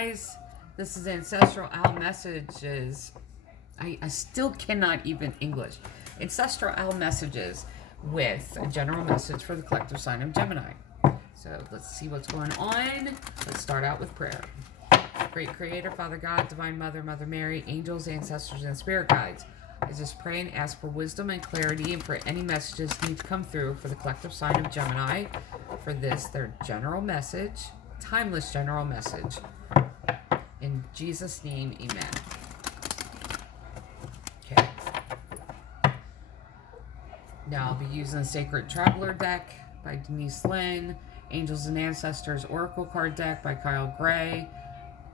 guys. This is Ancestral Owl Messages. I still cannot even English. Ancestral Owl Messages with a general message for the collective sign of Gemini. So let's see what's going on. Let's start out with prayer. Great Creator, Father God, Divine Mother, Mother Mary, angels, ancestors, and spirit guides. I just pray and ask for wisdom and clarity and for any messages need to come through for the collective sign of Gemini. For this, their general message, timeless general message. In Jesus' name, amen. Okay. Now I'll be using the Sacred Traveler deck by Denise Lynn, Angels and Ancestors Oracle Card deck by Kyle Gray,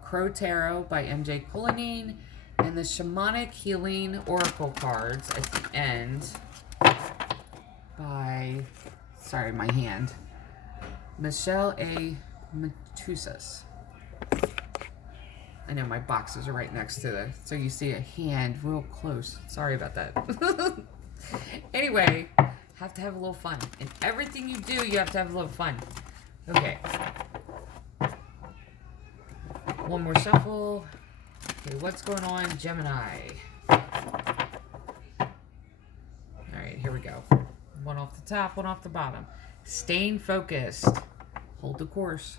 Crow Tarot by MJ Cullinane, and the Shamanic Healing Oracle cards at the end by, sorry, my hand, Michelle A. Matusas. I know my boxes are right next to the, so you see a hand real close. Sorry about that. Anyway, have to have a little fun. In everything you do, you have to have a little fun. Okay. One more shuffle. Okay, what's going on, Gemini? Alright, here we go. One off the top, one off the bottom. Staying focused. Hold the course.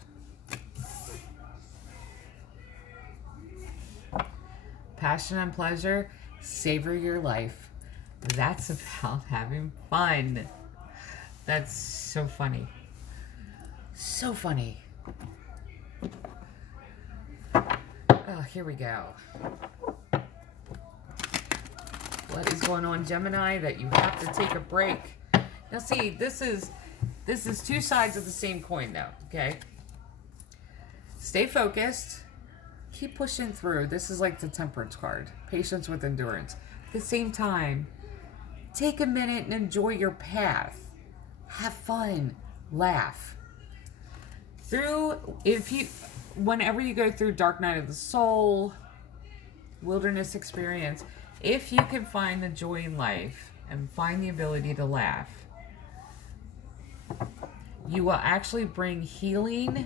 Passion and pleasure. Savor your life. That's about having fun. That's so funny. So funny. Oh, here we go. What is going on, Gemini, that you have to take a break? Now see, this is two sides of the same coin though, okay? Stay focused. Keep pushing through. This is like the Temperance card. Patience with endurance. At the same time, take a minute and enjoy your path. Have fun. Laugh. Whenever you go through Dark Night of the Soul, wilderness experience, if you can find the joy in life and find the ability to laugh, you will actually bring healing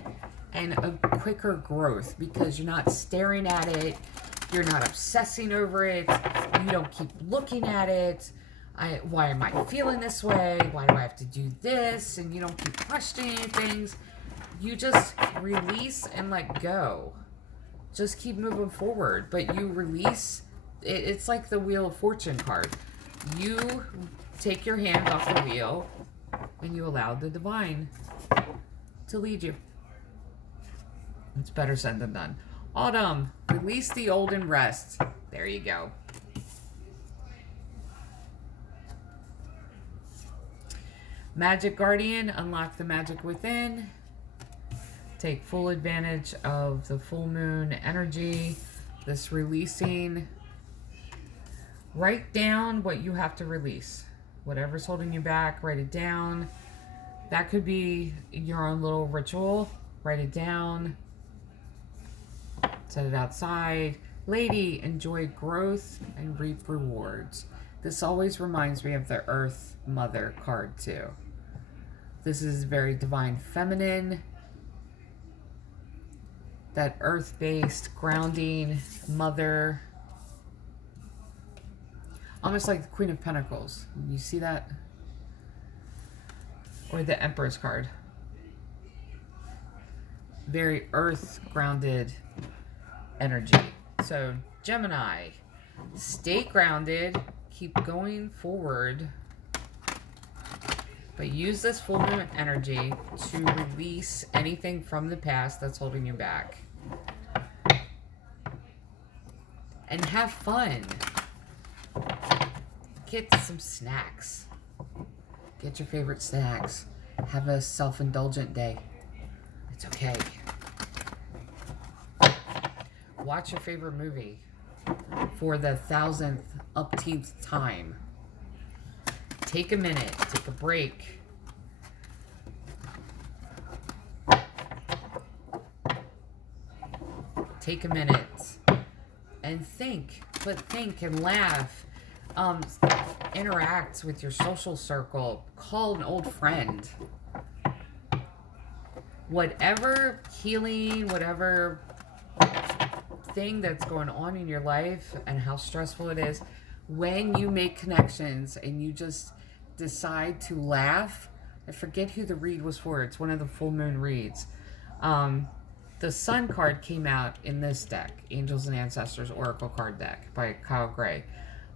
and a quicker growth because you're not staring at it, you're not obsessing over it, you don't keep looking at it. Why am I feeling this way? Why do I have to do this? And you don't keep questioning things. You just release and let go. Just keep moving forward. But you release. It's like the Wheel of Fortune card. You take your hand off the wheel and you allow the divine to lead you. It's better said than done. Autumn, release the old and rest. There you go. Magic Guardian, unlock the magic within. Take full advantage of the full moon energy, this releasing. Write down what you have to release. Whatever's holding you back, write it down. That could be your own little ritual. Write it down. Set it outside. Lady, enjoy growth and reap rewards. This always reminds me of the Earth Mother card too. This is very divine feminine. That earth-based, grounding, mother. Almost like the Queen of Pentacles. You see that? Or the Empress card. Very earth-grounded energy. So, Gemini, stay grounded. Keep going forward. But use this full moon energy to release anything from the past that's holding you back. And have fun. Get some snacks. Get your favorite snacks. Have a self-indulgent day. It's okay. Watch your favorite movie for the 1000th, upteenth time. Take a minute. Take a break. Take a minute and think, but think and laugh. Interact with your social circle. Call an old friend. Whatever healing, whatever thing that's going on in your life and how stressful it is, when you make connections and you just decide to laugh, I forget who the read was for. It's one of the full moon reads. The Sun card came out in this deck, Angels and Ancestors Oracle card deck by Kyle Gray.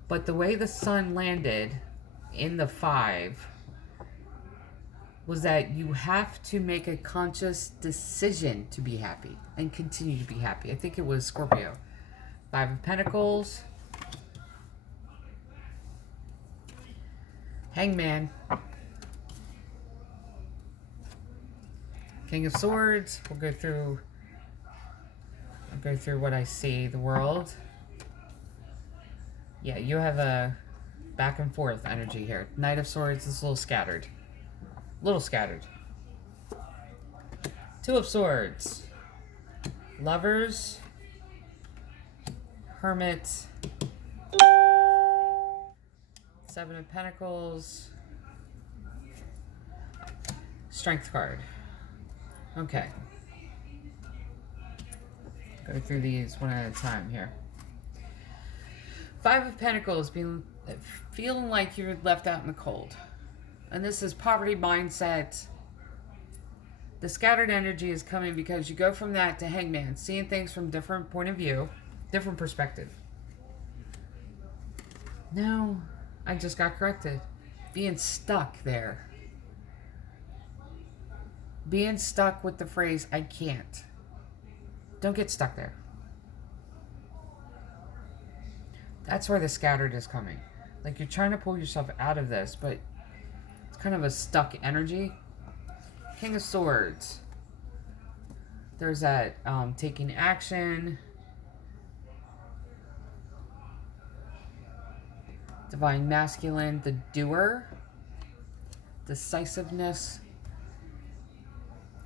But the way the Sun landed in the 5 was that you have to make a conscious decision to be happy and continue to be happy. I think it was Scorpio. 5 of Pentacles. Hangman. King of Swords. I'll go through what I see, the world. Yeah, you have a back and forth energy here. Knight of Swords is a little scattered. Two of Swords. Lovers. Hermit. 7 of Pentacles. Strength card. Okay. Go through these one at a time here. 5 of Pentacles, feeling like you're left out in the cold. And this is poverty mindset. The scattered energy is coming because you go from that to Hangman, seeing things from different point of view, different perspective. No, I just got corrected. Being stuck there. Being stuck with the phrase, I can't. Don't get stuck there. That's where the scattered is coming. Like you're trying to pull yourself out of this, but it's kind of a stuck energy. King of Swords. There's that taking action. Divine Masculine, the doer. Decisiveness.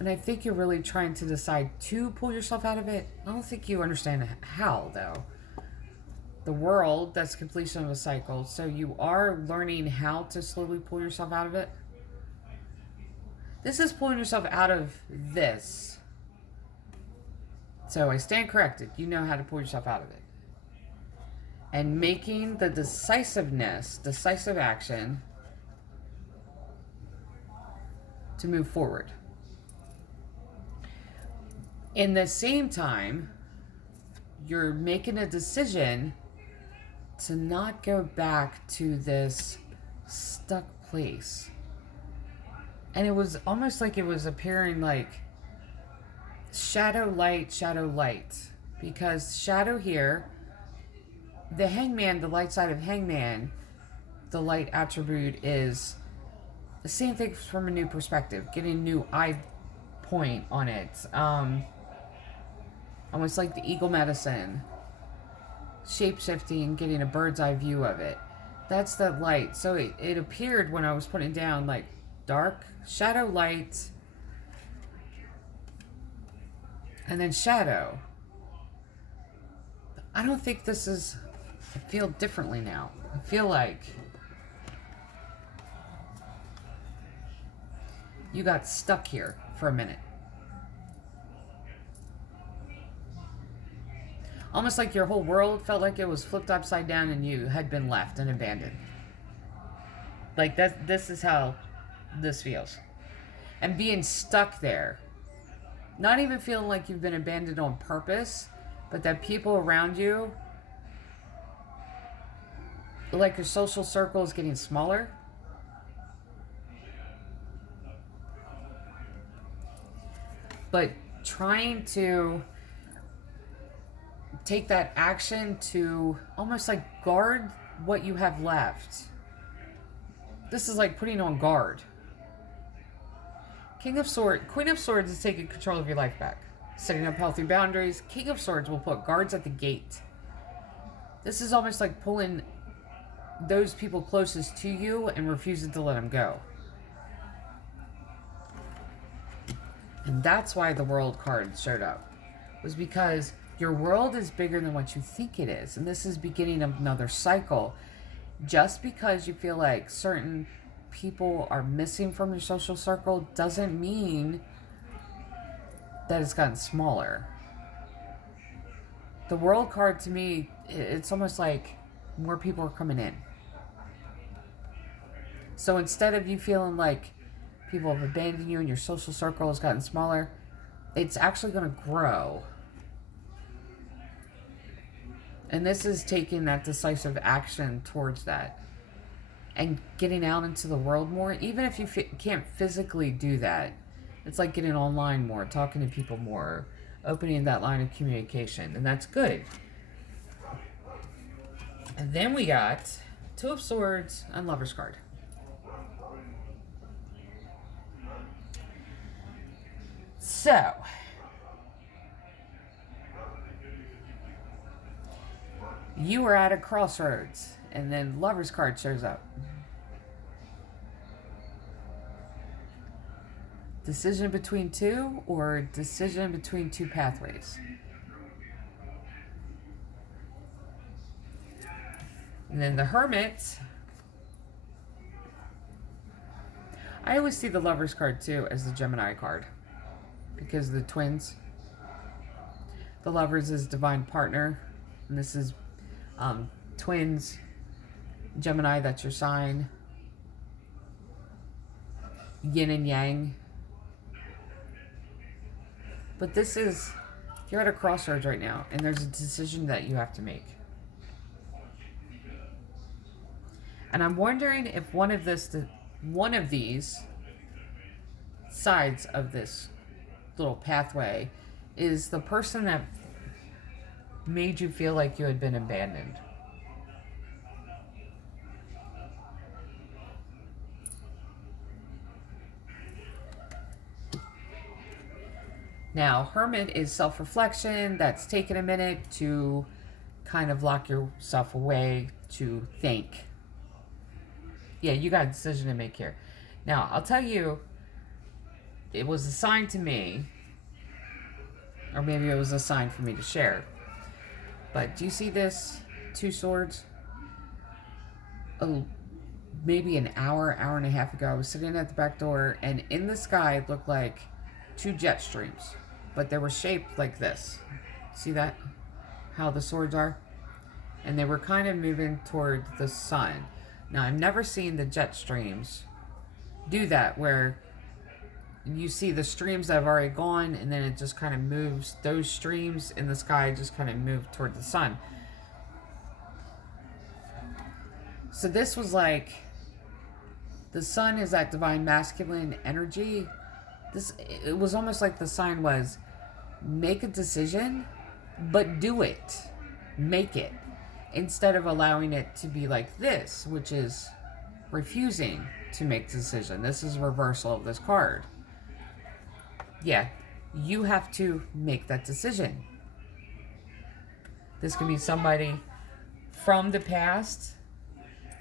And I think you're really trying to decide to pull yourself out of it. I don't think you understand how, though. The world, that's completion of a cycle. So you are learning how to slowly pull yourself out of it. This is pulling yourself out of this. So I stand corrected. You know how to pull yourself out of it. And making the decisive action to move forward. In the same time, you're making a decision to not go back to this stuck place. And it was almost like it was appearing like shadow, light, because shadow here, the Hangman, the light side of Hangman, the light attribute is the same thing from a new perspective, getting a new eye point on it. Almost like the eagle medicine, shape-shifting, getting a bird's eye view of it. That's that light. So it appeared when I was putting it down like dark, shadow, light, and then shadow. I don't think this is, I feel differently now. I feel like you got stuck here for a minute. Almost like your whole world felt like it was flipped upside down and you had been left and abandoned. Like this is how this feels. And being stuck there. Not even feeling like you've been abandoned on purpose, but that people around you, like your social circle is getting smaller. But trying to take that action to almost like guard what you have left. This is like putting on guard. Queen of Swords is taking control of your life back. Setting up healthy boundaries. King of Swords will put guards at the gate. This is almost like pulling those people closest to you and refusing to let them go. And that's why the World card showed up. Was because your world is bigger than what you think it is. And this is beginning of another cycle. Just because you feel like certain people are missing from your social circle doesn't mean that it's gotten smaller. The World card to me, it's almost like more people are coming in. So instead of you feeling like people have abandoned you and your social circle has gotten smaller, it's actually going to grow. And this is taking that decisive action towards that and getting out into the world more. Even if you can't physically do that, it's like getting online more, talking to people more, opening that line of communication. And that's good. And then we got Two of Swords and Lover's card. So, you are at a crossroads, and then Lover's card shows up. Decision between two, or decision between two pathways. And then the Hermit. I always see the Lover's card too as the Gemini card, because of the twins. The Lovers is divine partner, and this is twins. Gemini, that's your sign. Yin and yang. But this is, you're at a crossroads right now, and there's a decision that you have to make. And I'm wondering if one of these sides of this little pathway is the person that made you feel like you had been abandoned. Now, Hermit is self-reflection. That's taken a minute to kind of lock yourself away to think. Yeah, you got a decision to make here. Now, I'll tell you, it was a sign to me, or maybe it was a sign for me to share. But do you see this? Two Swords? Oh, maybe an hour and a half ago, I was sitting at the back door, and in the sky it looked like two jet streams, but they were shaped like this. See that? How the swords are? And they were kind of moving toward the sun. Now, I've never seen the jet streams do that, where you see the streams that have already gone, and then it just kind of moves. Those streams in the sky just kind of move toward the sun. So this was like, the sun is that divine masculine energy. It was almost like the sign was, make a decision, but do it. Make it. Instead of allowing it to be like this, which is refusing to make a decision. This is a reversal of this card. Yeah, you have to make that decision. This can be somebody from the past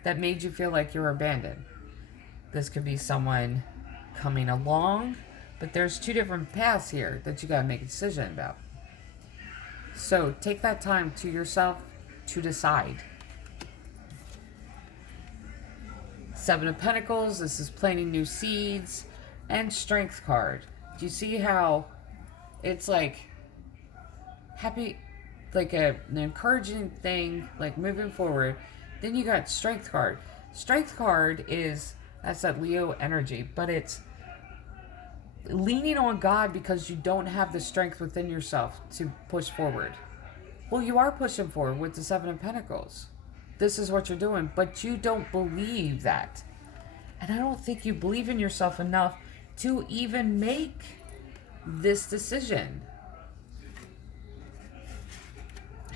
that made you feel like you were abandoned. This could be someone coming along, but there's two different paths here that you got to make a decision about. So take that time to yourself to decide. Seven of Pentacles, this is planting new seeds. And Strength card. Do you see how it's like happy, like an encouraging thing, like moving forward? Then you got Strength card. Strength card is, that's that Leo energy, but it's leaning on God because you don't have the strength within yourself to push forward. Well, you are pushing forward with the Seven of Pentacles. This is what you're doing, but you don't believe that. And I don't think you believe in yourself enough to even make this decision.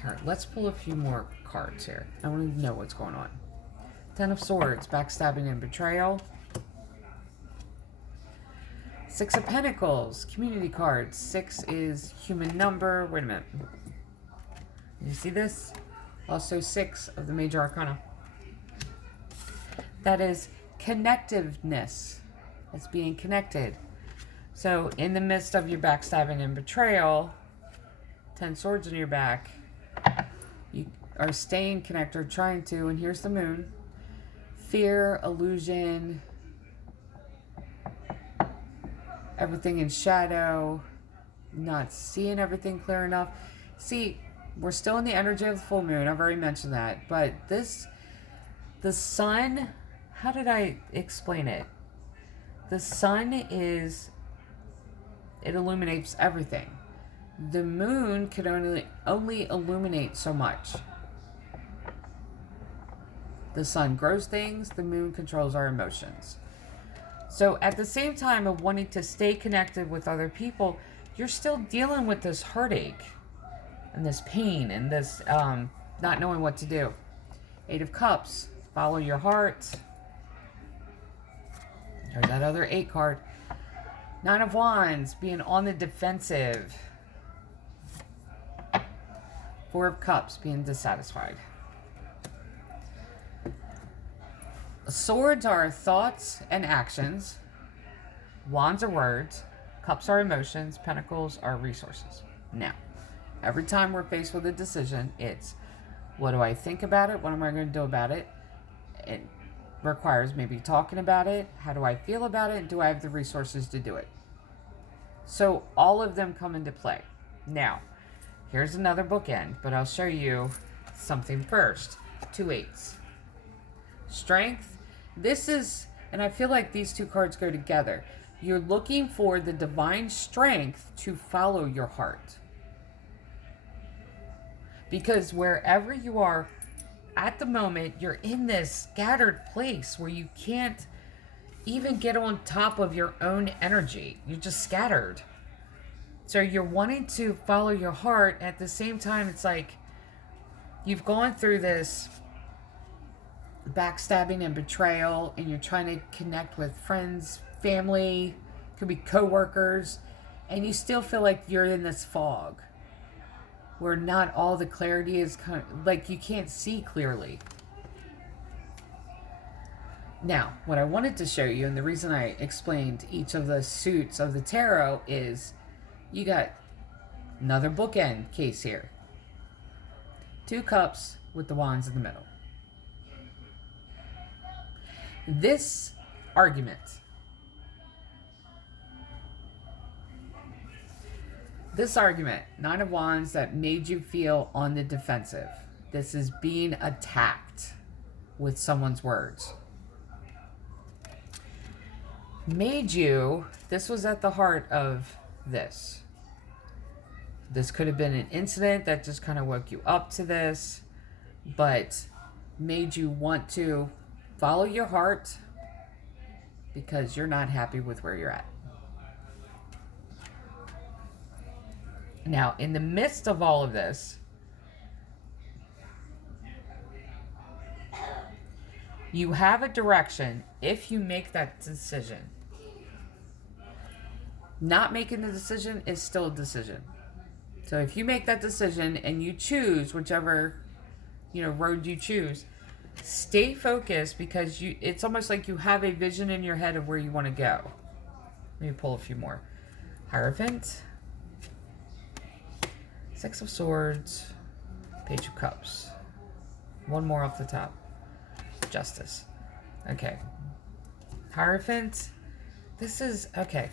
All right, let's pull a few more cards here. I want to know what's going on. Ten of Swords, backstabbing and betrayal. Six of Pentacles, community cards. Six is human number. Wait a minute. You see this? Also 6 of the major arcana. That is connectiveness. It's being connected. So in the midst of your backstabbing and betrayal, 10 swords in your back, you are staying connected, trying to, and here's the moon. Fear, illusion, everything in shadow, not seeing everything clear enough. See, We're still in the energy of the full moon. I've already mentioned that. But the sun, how did I explain it? The sun it illuminates everything. The moon can only illuminate so much. The sun grows things, the moon controls our emotions. So at the same time of wanting to stay connected with other people, you're still dealing with this heartache and this pain and this not knowing what to do. Eight of Cups, follow your heart. There's that other 8 card. 9 of Wands, being on the defensive. 4 of Cups, being dissatisfied. Swords are thoughts and actions. Wands are words. Cups are emotions. Pentacles are resources. Now, every time we're faced with a decision, it's what do I think about it? What am I going to do about it? It requires maybe talking about it. How do I feel about it? Do I have the resources to do it? So all of them come into play. Now, here's another bookend, but I'll show you something first. 2 8s. Strength. This is, and I feel like these 2 cards go together. You're looking for the divine strength to follow your heart. Because wherever you are at the moment, you're in this scattered place where you can't even get on top of your own energy. You're just scattered. So you're wanting to follow your heart. At the same time, it's like you've gone through this backstabbing and betrayal, and you're trying to connect with friends, family, could be co-workers, and you still feel like you're in this fog where not all the clarity is like you can't see clearly. Now, what I wanted to show you, and the reason I explained each of the suits of the tarot, is you got another bookend case here. 2 cups with the wands in the middle. This argument, Nine of Wands, that made you feel on the defensive. This is being attacked with someone's words. This was at the heart of this. This could have been an incident that just kind of woke you up to this, but made you want to follow your heart because you're not happy with where you're at. Now, in the midst of all of this, you have a direction if you make that decision. Not making the decision is still a decision. So if you make that decision and you choose whichever, road you choose, stay focused, because it's almost like you have a vision in your head of where you want to go. Let me pull a few more. Hierophant. 6 of Swords. Page of Cups. One more off the top. Justice. Okay. Hierophant. This is, okay.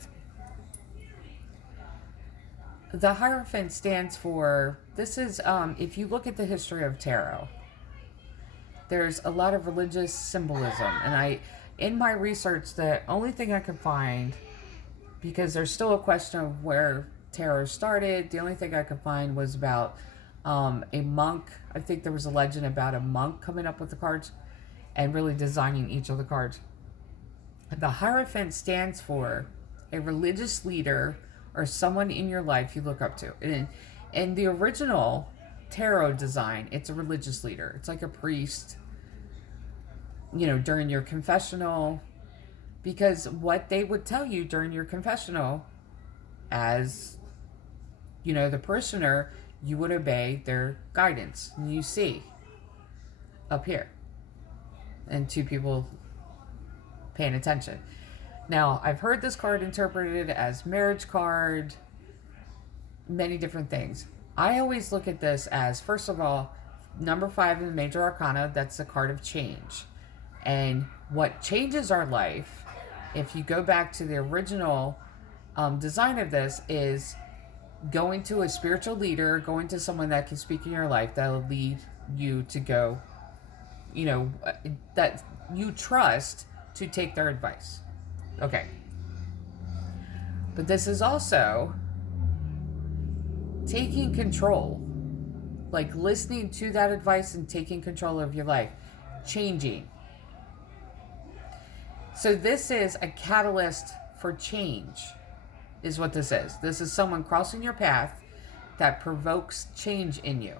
The Hierophant stands for, this is, if you look at the history of tarot, there's a lot of religious symbolism. And in my research, the only thing I could find, because there's still a question of where tarot started, the only thing I could find was about a monk. I think there was a legend about a monk coming up with the cards and really designing each of the cards. The Hierophant stands for a religious leader or someone in your life you look up to. And in the original tarot design, it's a religious leader. It's like a priest, during your confessional, because what they would tell you during your confessional, as, the parishioner, you would obey their guidance. And you see up here, and 2 people paying attention. Now, I've heard this card interpreted as marriage card, many different things. I always look at this as, first of all, number 5 in the Major Arcana, that's the card of change. And what changes our life, if you go back to the original design of this, is going to a spiritual leader, going to someone that can speak in your life, that'll lead you to go, that you trust, to take their advice. Okay. But this is also taking control, like listening to that advice and taking control of your life, changing. So this is a catalyst for change, is what this is. This is someone crossing your path that provokes change in you.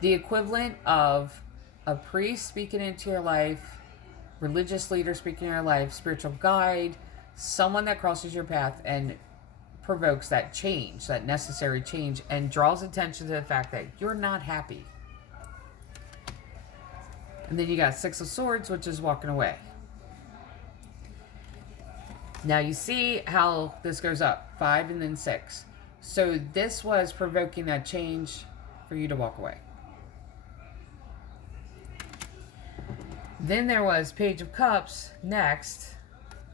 The equivalent of a priest speaking into your life, religious leader speaking in your life, spiritual guide, someone that crosses your path and provokes that change, that necessary change, and draws attention to the fact that you're not happy. And then you got Six of Swords, which is walking away. Now you see how this goes up, 5 and then 6. So this was provoking that change for you to walk away. Then there was Page of Cups next,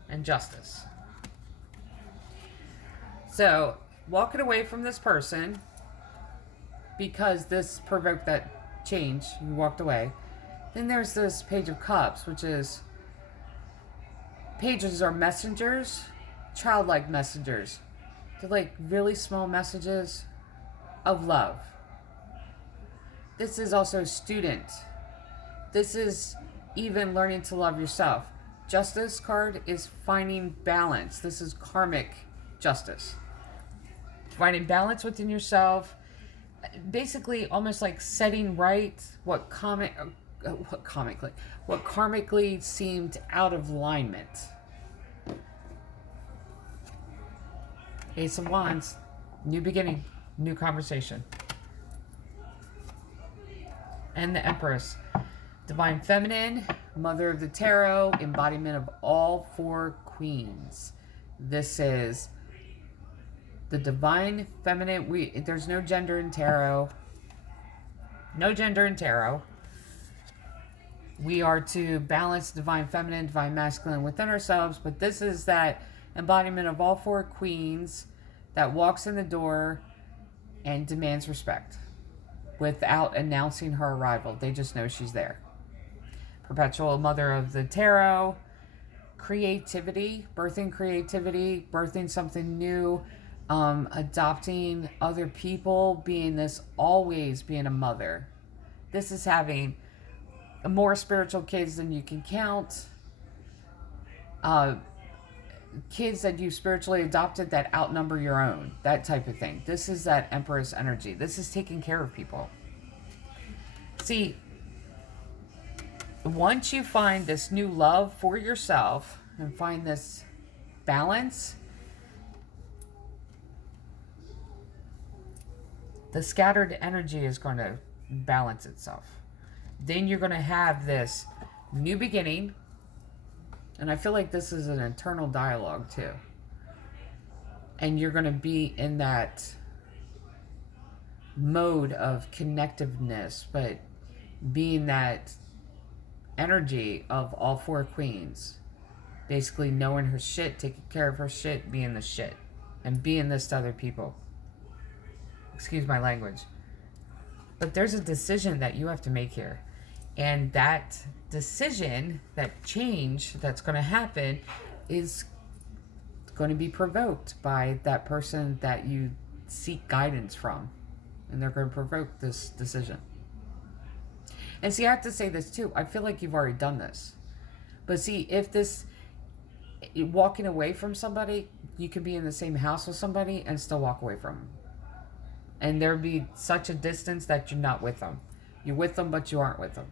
and Justice. So walking away from this person because this provoked that change, you walked away. Then there's this Page of Cups, which is, pages are messengers, childlike messengers. They're like really small messages of love. This is also student. This is even learning to love yourself. Justice card is finding balance. This is karmic justice. Finding balance within yourself. Basically almost like setting right what karmically seemed out of alignment. Ace of Wands, new beginning, new conversation. And the Empress, Divine Feminine, Mother of the Tarot, embodiment of all 4 queens. This is the Divine Feminine. There's no gender in tarot. No gender in tarot. We are to balance Divine Feminine, Divine Masculine within ourselves, but this is that embodiment of all 4 queens that walks in the door and demands respect without announcing her arrival. They just know she's there. Perpetual Mother of the Tarot, creativity, birthing something new, adopting other people, always being a mother. This is having more spiritual kids than you can count. Kids that you spiritually adopted that outnumber your own. That type of thing. This is that Empress energy. This is taking care of people. See, once you find this new love for yourself and find this balance, the scattered energy is going to balance itself. Then you're going to have this new beginning. And I feel like this is an internal dialogue too. And you're going to be in that mode of connectiveness, but being that energy of all 4 queens. Basically knowing her shit, taking care of her shit, being the shit. And being this to other people. Excuse my language. But there's a decision that you have to make here. And that decision, that change that's going to happen is going to be provoked by that person that you seek guidance from. And they're going to provoke this decision. And see, I have to say this too. I feel like you've already done this. But see, if walking away from somebody, you could be in the same house with somebody and still walk away from them. And there'd be such a distance that you're not with them. You're with them, but you aren't with them.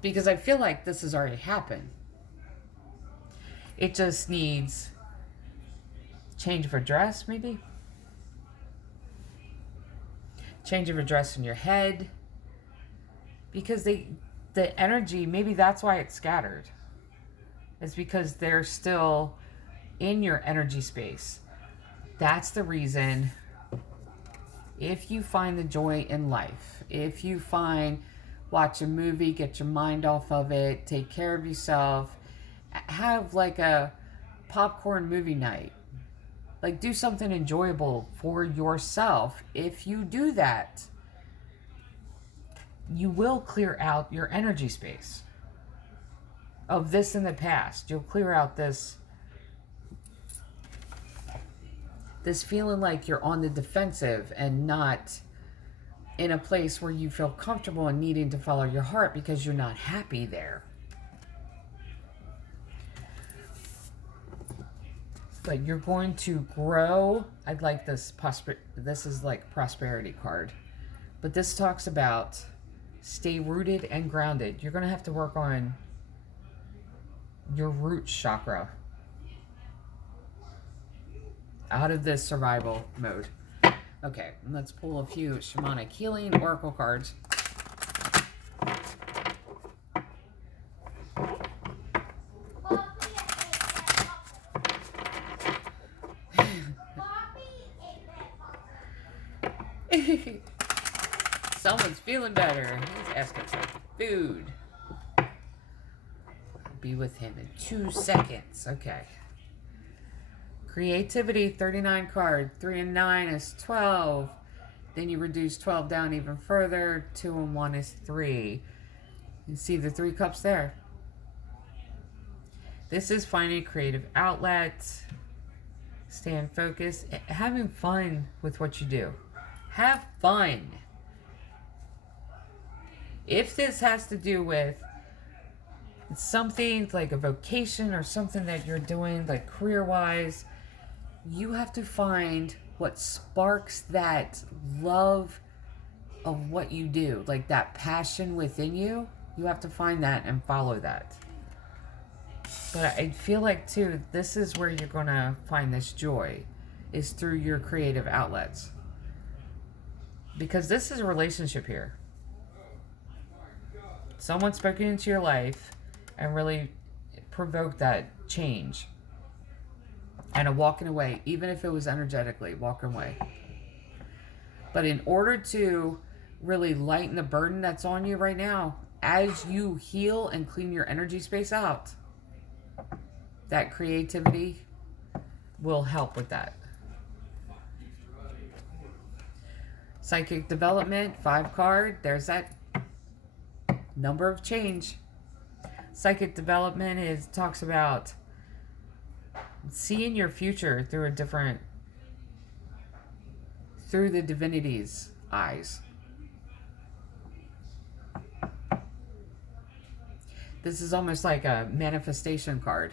Because I feel like this has already happened. It just needs change of address, maybe? Change of address in your head. Because the energy, maybe that's why it's scattered. It's because they're still in your energy space. That's the reason, if you find the joy in life, if you watch a movie, get your mind off of it, take care of yourself, have like a popcorn movie night. Like, do something enjoyable for yourself. If you do that, you will clear out your energy space of this in the past. You'll clear out this feeling like you're on the defensive and not in a place where you feel comfortable and needing to follow your heart because you're not happy there. But you're going to grow. I'd like this. This is like prosperity card. But this talks about stay rooted and grounded. You're going to have to work on your root chakra out of this survival mode. Okay, let's pull a few shamanic healing oracle cards. Someone's feeling better. He's asking for food. I'll be with him in 2 seconds. Okay. Creativity, 39 card. 3 and 9 is 12. Then you reduce 12 down even further. 2 and 1 is 3. You see the 3 cups there. This is finding a creative outlet. Staying focused. Having fun with what you do. Have fun. If this has to do with something like a vocation or something that you're doing like career-wise, you have to find what sparks that love of what you do, like that passion within you. You have to find that and follow that. But I feel like too, this is where you're going to find this joy, is through your creative outlets. Because this is a relationship here. Someone spoken into your life and really provoked that change. And a walking away, even if it was energetically, walking away. But in order to really lighten the burden that's on you right now, as you heal and clean your energy space out, that creativity will help with that. Psychic development, 5 card. There's that number of change. Psychic development talks about seeing your future through the divinity's eyes. This is almost like a manifestation card.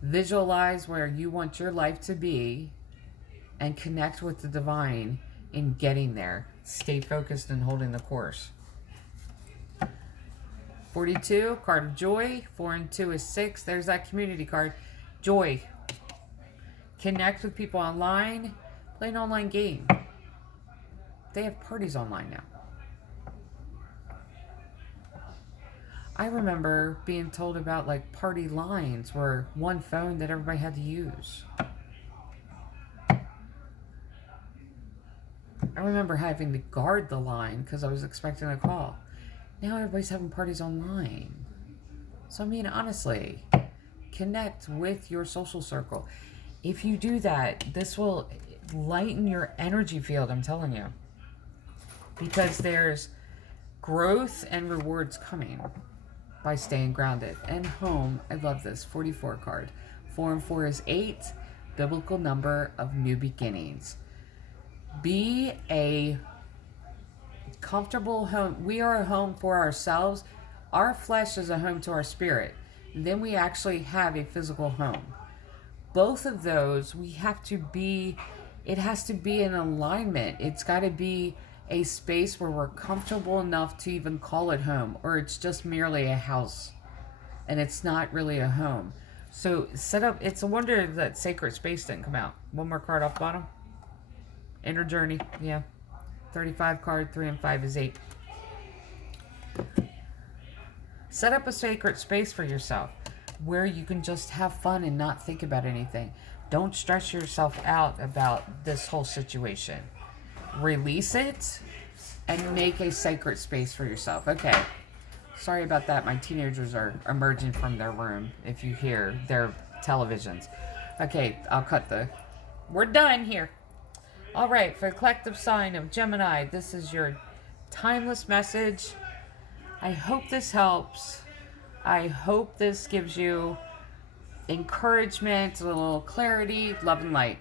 Visualize where you want your life to be and connect with the divine in getting there. Stay focused and holding the course. 42, card of joy. 4 and 2 is 6. There's that community card. Joy. Connect with people online. Play an online game. They have parties online now. I remember being told about like party lines were one phone that everybody had to use. I remember having to guard the line because I was expecting a call. Now everybody's having parties online. So I mean, honestly, connect with your social circle. If you do that, this will lighten your energy field, I'm telling you. Because there's growth and rewards coming by staying grounded. And home, I love this, 44 card. 4 and 4 is 8, biblical number of new beginnings. Be a comfortable home. We are a home for ourselves. Our flesh is a home to our spirit. And then we actually have a physical home. Both of those, we have to be, it has to be in alignment. It's got to be a space where we're comfortable enough to even call it home, or it's just merely a house and it's not really a home. So set up, it's a wonder that Sacred Space didn't come out. One more card off bottom. Inner Journey, yeah. 35 card, 3 and 5 is 8. Set up a sacred space for yourself where you can just have fun and not think about anything. Don't stress yourself out about this whole situation. Release it and make a sacred space for yourself. Okay. Sorry about that. My teenagers are emerging from their room. If you hear, they're televisions. Okay, I'll cut the... We're done here. All right, for the collective sign of Gemini, this is your timeless message. I hope this helps. I hope this gives you encouragement, a little clarity, love and light.